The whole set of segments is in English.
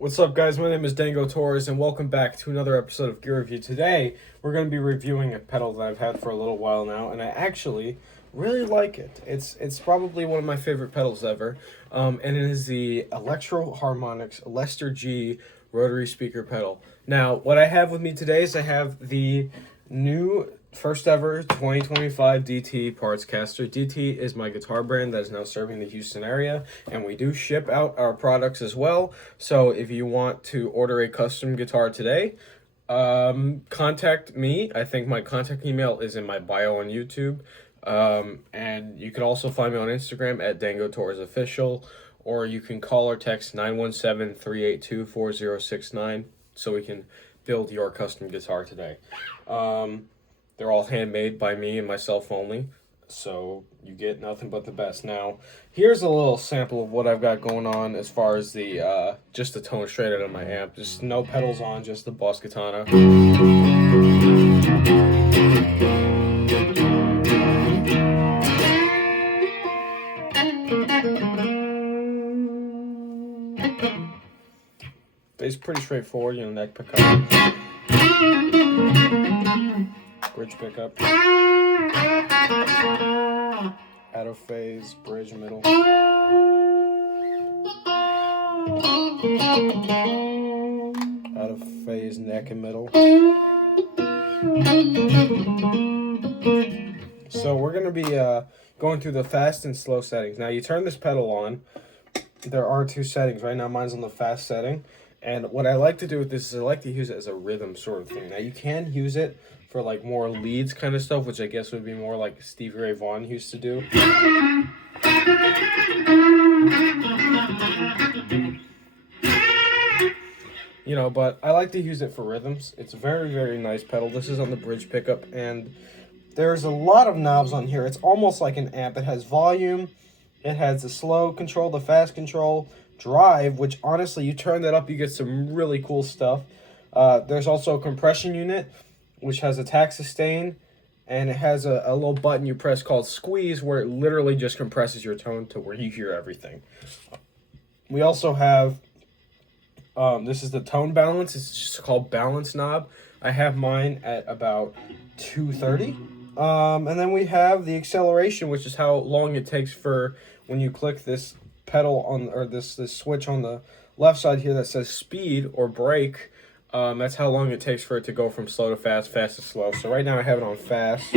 What's up, guys? My name is Dango Torres, and welcome back to another episode of Gear Review. Today, we're going to be reviewing a pedal that I've had for a little while now, and I actually really like it. It's probably one of my favorite pedals ever, and it is the Electro Harmonix Lester G rotary speaker pedal. Now, what I have with me today is I have the new first ever 2025 DT parts caster. DT is my guitar brand that is now serving the Houston area, and we do ship out our products as well. So if you want to order a custom guitar today, contact me. I think my contact email is in my bio on YouTube. And you can also find me on Instagram at Dango Torres Official, or you can call or text 917-382-4069 so we can build your custom guitar today. They're all handmade by me and myself only, so you get nothing but the best. Now, here's a little sample of what I've got going on as far as the just the tone straight out of my amp. Just no pedals on, just the Boss Katana. It's pretty straightforward, neck pickup, bridge pickup, out of phase, bridge, middle, out of phase, neck and middle. So we're going to be going through the fast and slow settings. Now you turn this pedal on, there are two settings. Right now mine's on the fast setting. And what I like to do with this is I like to use it as a rhythm sort of thing. Now, you can use it for, like, more leads kind of stuff, which I guess would be more like Stevie Ray Vaughan used to do. But I like to use it for rhythms. It's a very, very nice pedal. This is on the bridge pickup, and there's a lot of knobs on here. It's almost like an amp. It has volume, it has the slow control, the fast control, drive, which honestly, you turn that up, you get some really cool stuff. There's also a compression unit, which has attack sustain, and it has a little button you press called squeeze, where it literally just compresses your tone to where you hear everything. We also have, this is the tone balance. It's just called balance knob. I have mine at about 230. And then we have the acceleration, which is how long it takes for when you click this pedal on, or this switch on the left side here that says speed or brake. That's how long it takes for it to go from slow to fast, fast to slow. So right now I have it on fast.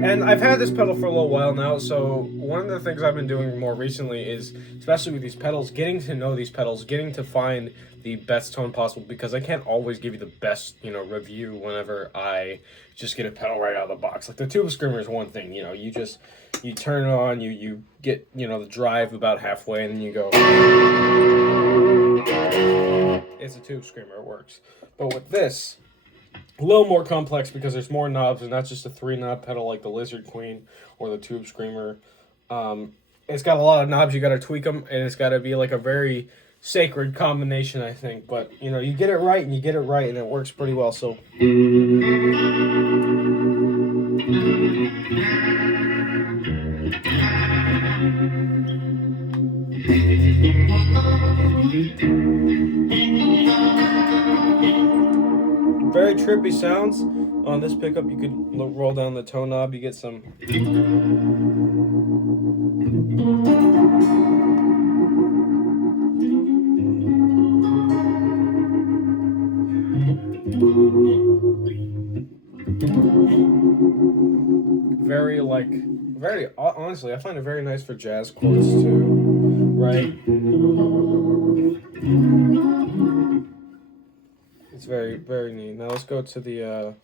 And I've had this pedal for a little while now, so one of the things I've been doing more recently is, especially with these pedals, getting to know these pedals, getting to find the best tone possible, because I can't always give you the best, review whenever I just get a pedal right out of the box. Like the Tube Screamer is one thing, you turn it on, you get, the drive about halfway, and then you go, it's a Tube Screamer, it works. But with this, a little more complex because there's more knobs, and not just a 3-knob pedal like the Lizard Queen or the Tube Screamer. It's got a lot of knobs, you got to tweak them, and it's got to be like a very sacred combination, I think. But, you get it right, and it works pretty well, so. Very trippy sounds on this pickup. You could roll down the tone knob, you get some. Very honestly, I find it very nice for jazz chords too, right? It's very, very neat. Now let's go to the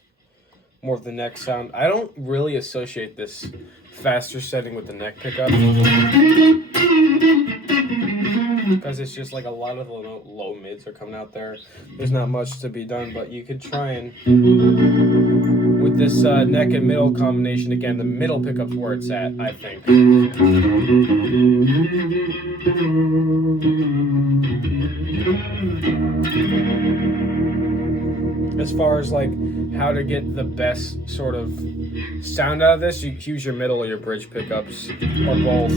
more of the neck sound. I don't really associate this faster setting with the neck pickup, because it's just like a lot of the low mids are coming out there. There's not much to be done, but you could try and, with this neck and middle combination, again, the middle pickup's where it's at, I think. As far as like how to get the best sort of sound out of this, you use your middle or your bridge pickups, or both.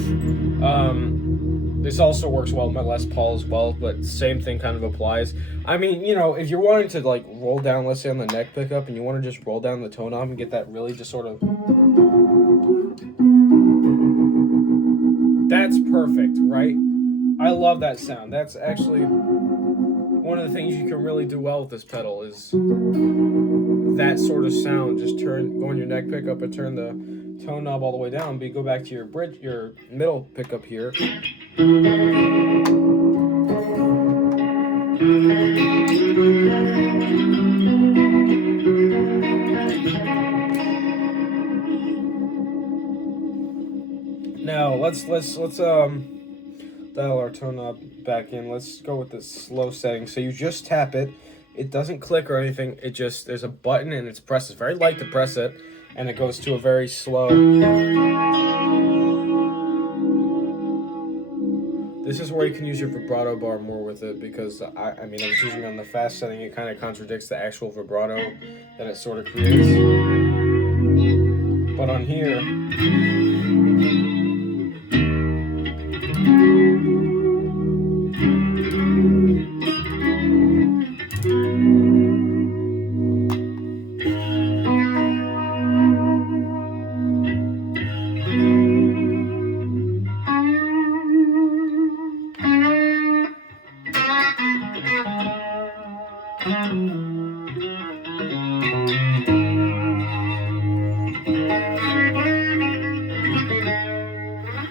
This also works well with my Les Paul as well, but same thing kind of applies. I mean, you know, if you're wanting to like roll down, let's say on the neck pickup, and you want to just roll down the tone knob and get that really just sort of... That's perfect, right? I love that sound. That's actually one of the things you can really do well with this pedal is that sort of sound. Just go on your neck pickup and turn the tone knob all the way down. But you go back to your middle pickup here. Now let's dial our tone knob back in. Let's go with the slow setting. So you just tap it. It doesn't click or anything. It just, there's a button and it's pressed. It's very light to press it, and it goes to a very slow. This is where you can use your vibrato bar more with it, because I mean, I was using it on the fast setting. It kind of contradicts the actual vibrato that it sort of creates. But on here,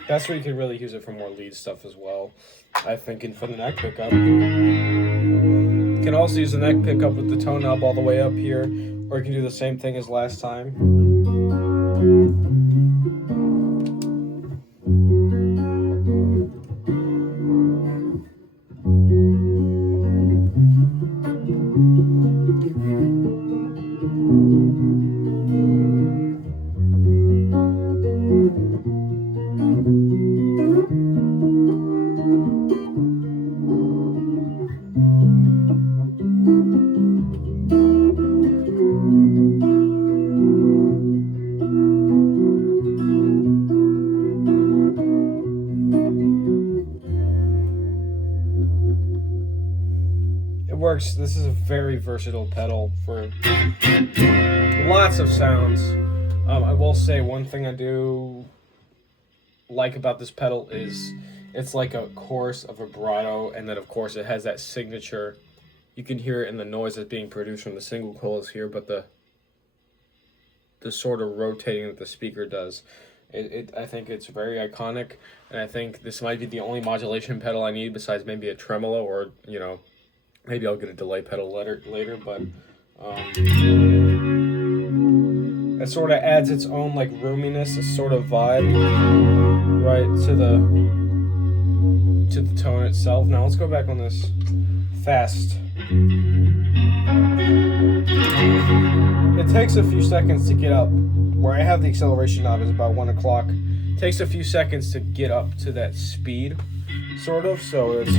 that's where you can really use it for more lead stuff as well, I think, and for the neck pickup. You can also use the neck pickup with the tone knob all the way up here, or you can do the same thing as last time. Works. This is a very versatile pedal for lots of sounds. I will say one thing I do like about this pedal is it's like a chorus of vibrato, and then of course it has that signature. You can hear it in the noise that's being produced from the single coils here, but the sort of rotating that the speaker does. I think it's very iconic, and I think this might be the only modulation pedal I need besides maybe a tremolo, or, you know, maybe I'll get a delay pedal later, but it sort of adds its own like roominess, a sort of vibe, right, to the tone itself. Now let's go back on this fast. It takes a few seconds to get up. Where I have the acceleration knob is about 1 o'clock. It takes a few seconds to get up to that speed, sort of, so it's...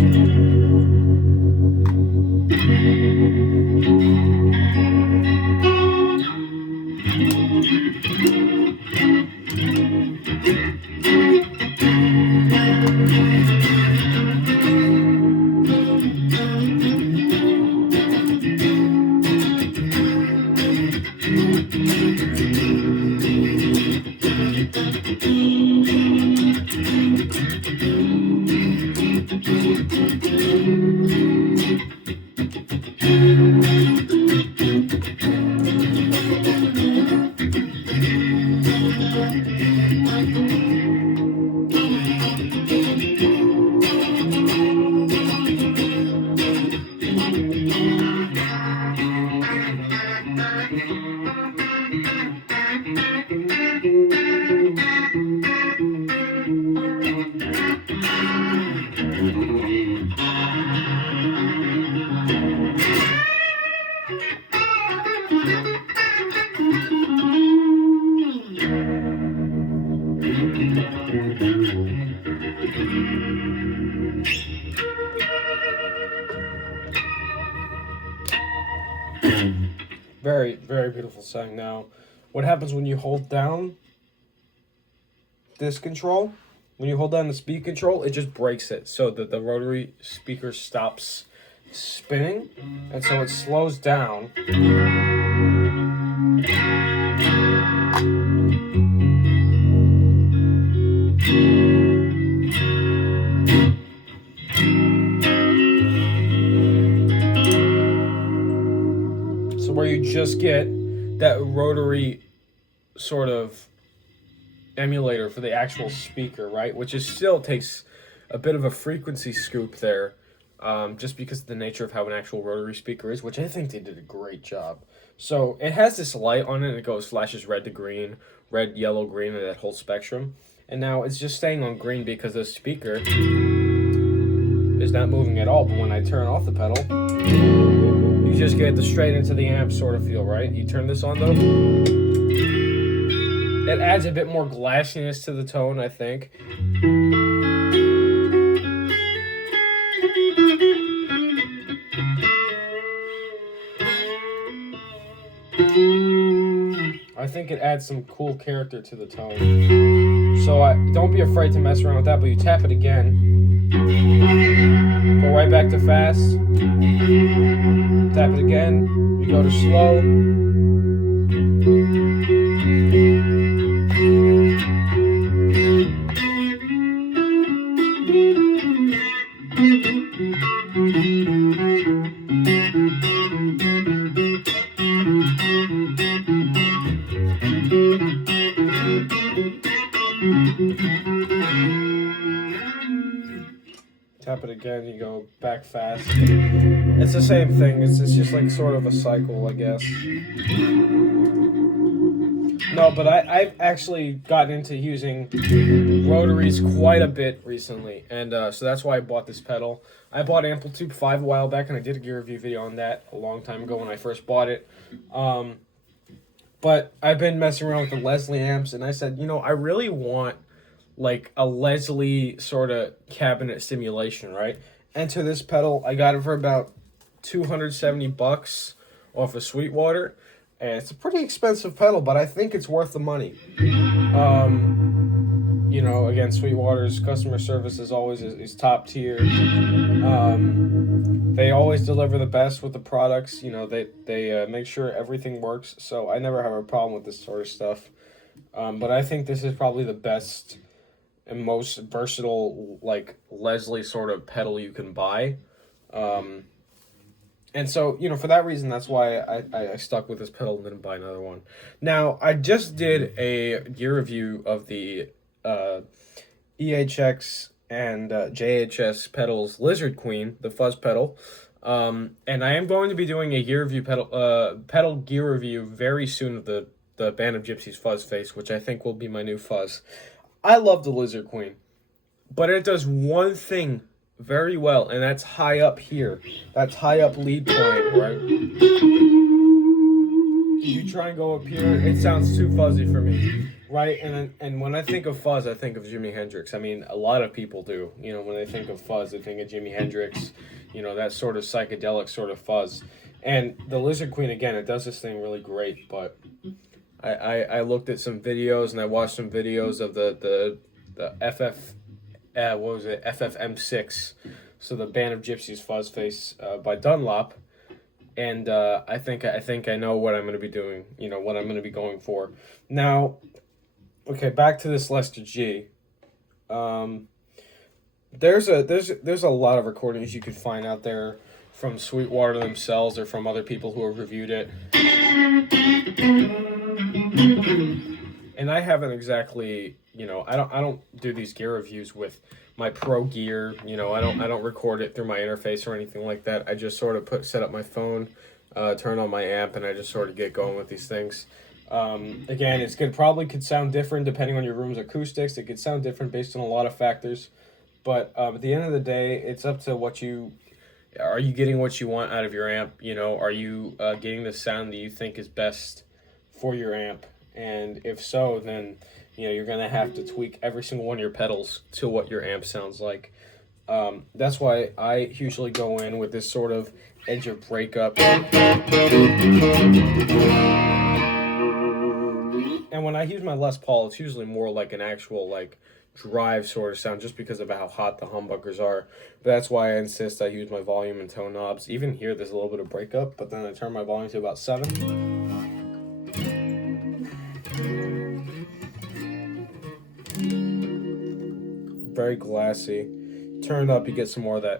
Very, very beautiful sound. Now, what happens when you hold down this control? when you hold down the speed control, it just breaks it so that the rotary speaker stops spinning, and so it slows down. So where you just get that rotary sort of emulator for the actual speaker, right? Which is still takes a bit of a frequency scoop there, just because of the nature of how an actual rotary speaker is, which I think they did a great job. So it has this light on it, and it goes flashes red to green, red, yellow, green, and that whole spectrum. And now it's just staying on green because the speaker is not moving at all. But when I turn off the pedal, you just get the straight into the amp sort of feel, right? You turn this on though, it adds a bit more glassiness to the tone, I think. I think it adds some cool character to the tone. So don't be afraid to mess around with that, but you tap it again. Go right back to fast. Tap it again. You go to slow. Tap it again, you go back fast. It's the same thing, it's just like sort of a cycle, I guess. No, but I've actually gotten into using rotaries quite a bit recently, and so that's why I bought this pedal. I bought Amplitude 5 a while back, and I did a gear review video on that a long time ago when I first bought it. But I've been messing around with the Leslie amps, and I said, you know, I really want like a Leslie sort of cabinet simulation, right? Enter this pedal. I got it for about $270 off of Sweetwater, and it's a pretty expensive pedal, but I think it's worth the money. You know, again, Sweetwater's customer service is always is top tier. They always deliver the best with the products. You know, they make sure everything works, so I never have a problem with this sort of stuff. But I think this is probably the best and most versatile, like, Leslie sort of pedal you can buy. And so, you know, for that reason, that's why I stuck with this pedal and didn't buy another one. Now, I just did a gear review of the EHX and JHS pedals Lizard Queen, the fuzz pedal. And I am going to be doing a gear review pedal gear review very soon of the Band of Gypsys fuzz face, which I think will be my new fuzz. I love the Lizard Queen, but it does one thing very well, and that's high up here. That's high up lead playing, right? You try and go up here, it sounds too fuzzy for me, right? And when I think of fuzz, I think of Jimi Hendrix. I mean, a lot of people do. You know, when they think of fuzz, they think of Jimi Hendrix, you know, that sort of psychedelic sort of fuzz. And the Lizard Queen, again, it does this thing really great, but I looked at some videos, and I watched some videos of the FFM6, so the Band of Gypsys fuzz face by Dunlop, and I think I know what I'm going to be doing, you know, what I'm going to be going for. Now, okay, back to this Lester G. There's a lot of recordings you could find out there from Sweetwater themselves or from other people who have reviewed it. And I haven't exactly, you know, I don't do these gear reviews with my pro gear, you know, I don't record it through my interface or anything like that. I just sort of set up my phone, turn on my amp, and I just sort of get going with these things. Again, it's probably could sound different depending on your room's acoustics. It could sound different based on a lot of factors. But at the end of the day, it's up to are you getting what you want out of your amp? You know, are you getting the sound that you think is best for your amp? And if so, then, you know, you're going to have to tweak every single one of your pedals to what your amp sounds like. That's why I usually go in with this sort of edge of breakup. And when I use my Les Paul, it's usually more like an actual, like, drive sort of sound just because of how hot the humbuckers are. But that's why I insist I use my volume and tone knobs. Even here, there's a little bit of breakup, but then I turn my volume to about 7. Very glassy. Turn it up, you get some more of that.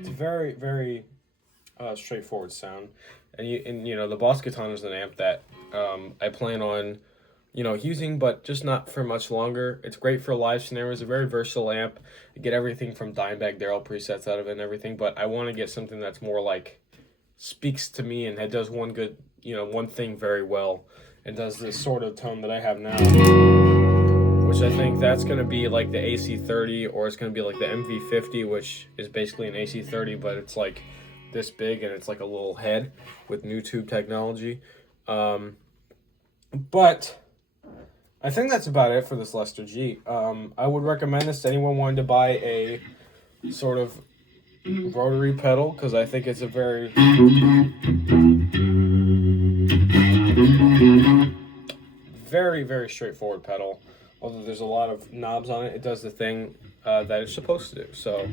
It's a very, very straightforward sound, and you know, the Boss Katana is an amp that I plan on, you know, using, but just not for much longer. It's great for live scenarios. A very versatile amp. You get everything from Dimebag Darrell presets out of it and everything, but I want to get something that's more like speaks to me and that does one good, you know, one thing very well, and does this sort of tone that I have now, which I think that's going to be like the AC30, or it's going to be like the MV50, which is basically an AC30, but it's like this big and it's like a little head with new tube technology. But I think that's about it for this Lester G. I would recommend this to anyone wanting to buy a sort of rotary pedal, because I think it's a very very straightforward pedal. Although there's a lot of knobs on it, it does the thing that it's supposed to do. So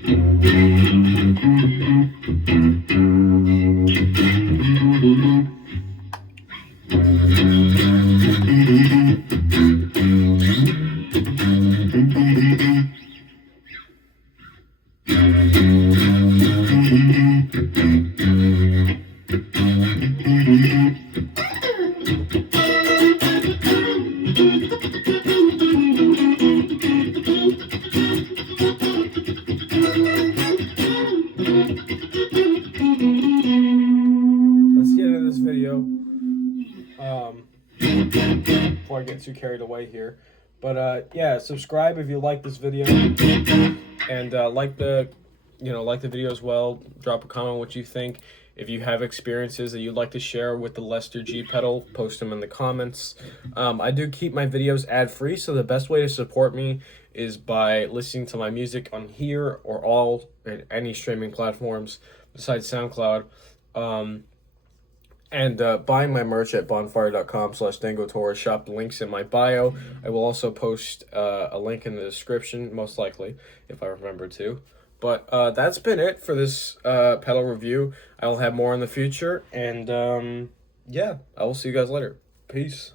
let's get into this video before I get too carried away here. But yeah, subscribe if you like this video, and like the video as well. Drop a comment what you think. If you have experiences that you'd like to share with the Lester G pedal, post them in the comments. I do keep my videos ad-free, so the best way to support me is by listening to my music on here or any streaming platforms besides SoundCloud. And buying my merch at bonfire.com/dangotora. Shop links in my bio. I will also post a link in the description, most likely, if I remember to. But that's been it for this pedal review. I will have more in the future. And yeah, I will see you guys later. Peace.